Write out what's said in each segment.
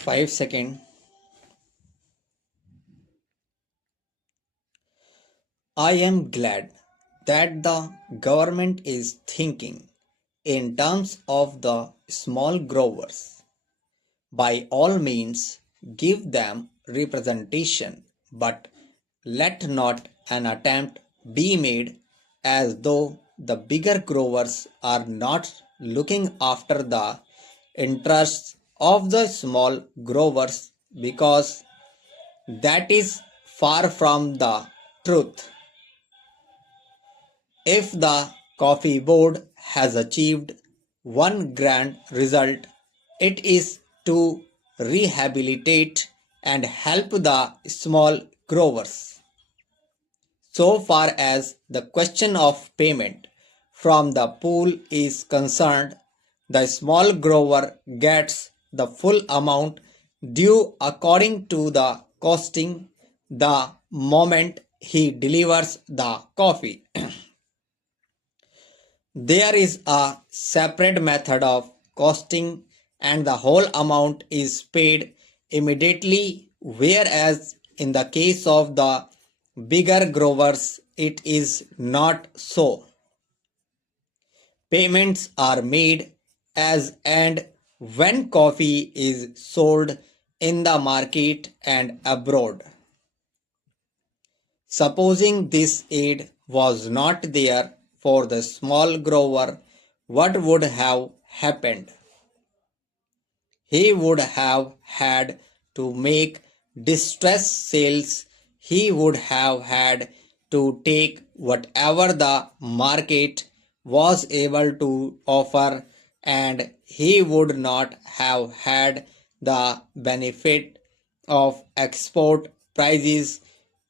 5 seconds. I am glad that the government is thinking in terms of the small growers. By all means, give them representation, but let not an attempt be made as though the bigger growers are not looking after the interests of the small growers, because that is far from the truth. If the coffee board has achieved one grand result, it is to rehabilitate and help the small growers. So far as the question of payment from the pool is concerned, the small grower gets the full amount due according to the costing the moment he delivers the coffee. There is a separate method of costing and the whole amount is paid immediately, whereas in the case of the bigger growers it is not so. Payments are made as and when coffee is sold in the market and abroad. Supposing this aid was not there for the small grower, what would have happened? He would have had to make distress sales. He would have had to take whatever the market was able to offer, and he would not have had the benefit of export prices,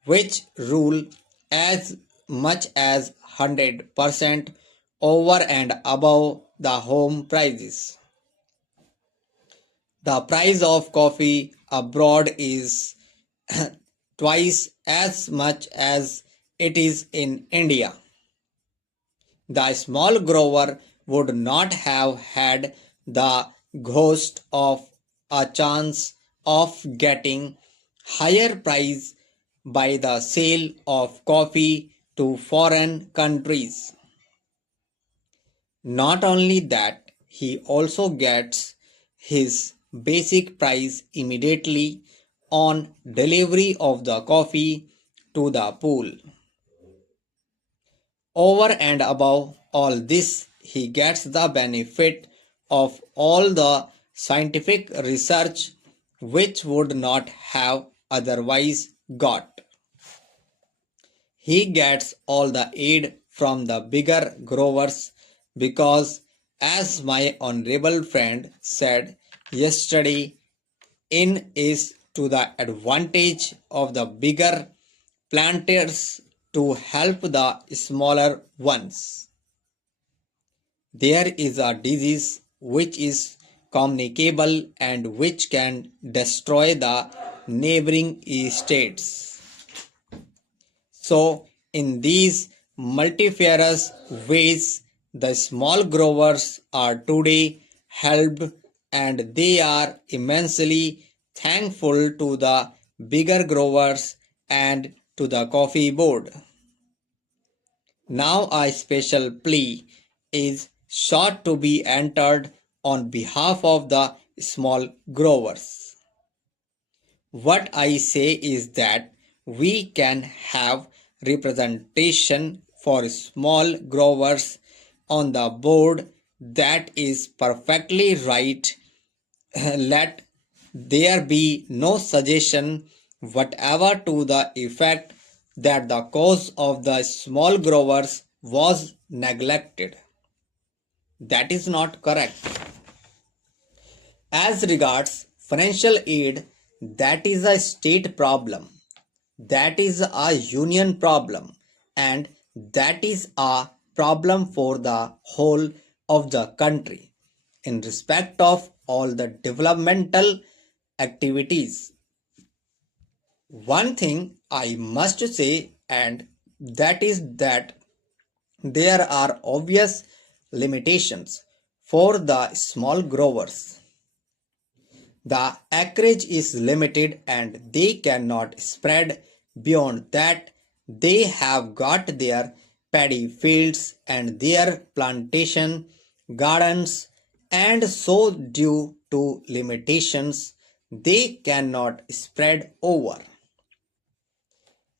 which rule as much as 100% over and above the home prices. The price of coffee abroad is twice as much as it is in India. The small grower would not have had the ghost of a chance of getting higher price by the sale of coffee to foreign countries. Not only that, he also gets his basic price immediately on delivery of the coffee to the pool. Over and above all this, he gets the benefit of all the scientific research which would not have otherwise got. He gets all the aid from the bigger growers because, as my honorable friend said yesterday, in is to the advantage of the bigger planters to help the smaller ones. There is a disease which is communicable and which can destroy the neighboring states. So, in these multifarious ways, the small growers are today helped, and they are immensely thankful to the bigger growers and to the coffee board. Now a special plea is sought to be entered on behalf of the small growers. What I say is that we can have representation for small growers on the board. That is perfectly right. Let there be no suggestion whatever to the effect that the cause of the small growers was neglected. That is not correct. As regards financial aid, that is a state problem, that is a union problem, and that is a problem for the whole of the country in respect of all the developmental activities. One thing I must say, and that is that there are obvious limitations for the small growers. The acreage is limited and they cannot spread beyond that. They have got their paddy fields and their plantation gardens, and so due to limitations, they cannot spread over.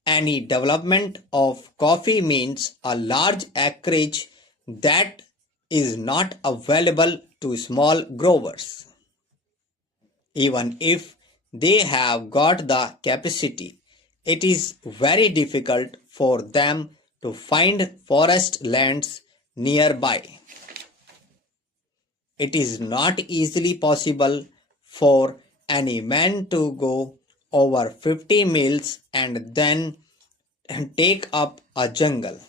Any development of coffee means a large acreage that is not available to small growers. Even if they have got the capacity, it is very difficult for them to find forest lands nearby. It is not easily possible for any man to go over 50 miles and then take up a jungle.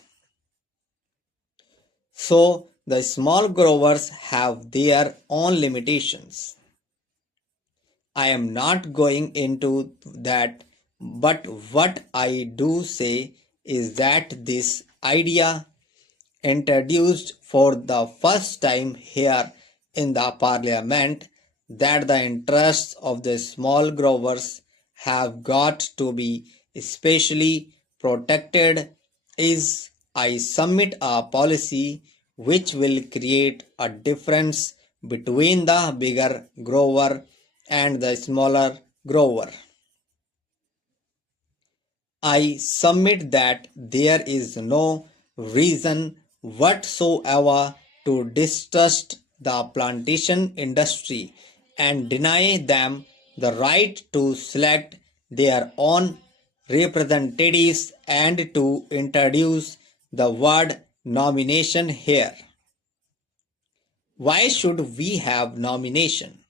So the small growers have their own limitations. I am not going into that, but what I do say is that this idea, introduced for the first time here in the parliament, that the interests of the small growers have got to be especially protected, is, I submit, a policy which will create a difference between the bigger grower and the smaller grower. I submit that there is no reason whatsoever to distrust the plantation industry and deny them the right to select their own representatives and to introduce the word nomination here. Why should we have nomination?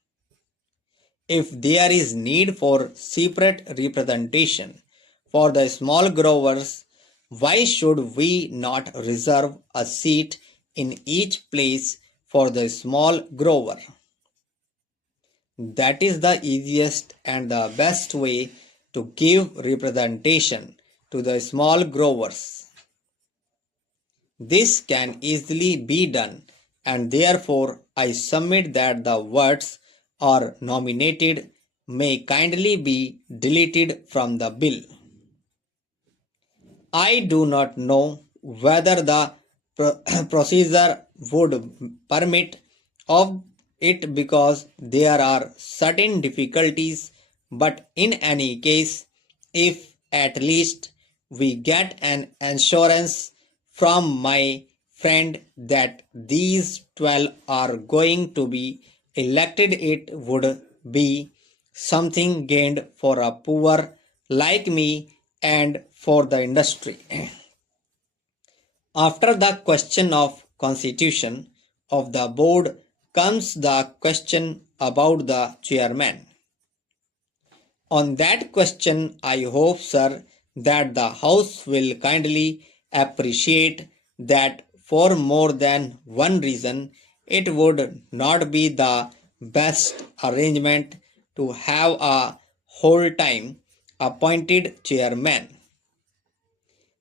If there is need for separate representation for the small growers, why should we not reserve a seat in each place for the small grower? That is the easiest and the best way to give representation to the small growers. This can easily be done, and therefore I submit that the words "or nominated" may kindly be deleted from the bill. I do not know whether the procedure would permit of it because there are certain difficulties, but in any case, if at least we get an assurance from my friend that these 12 are going to be elected, it would be something gained for a poor like me and for the industry. After the question of constitution of the board comes the question about the chairman. On that question, I hope, sir, that the House will kindly appreciate that for more than one reason it would not be the best arrangement to have a whole time appointed chairman.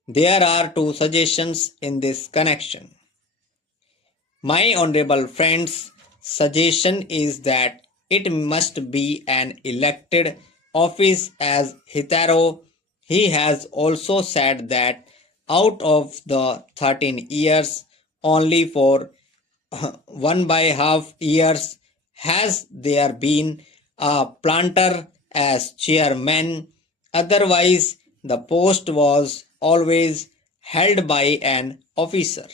There are two suggestions in this connection. My honorable friend's suggestion is that it must be an elected office as hitherto. He has also said that out of the 13 years, only for 1.5 years has there been a planter as chairman. Otherwise, the post was always held by an officer.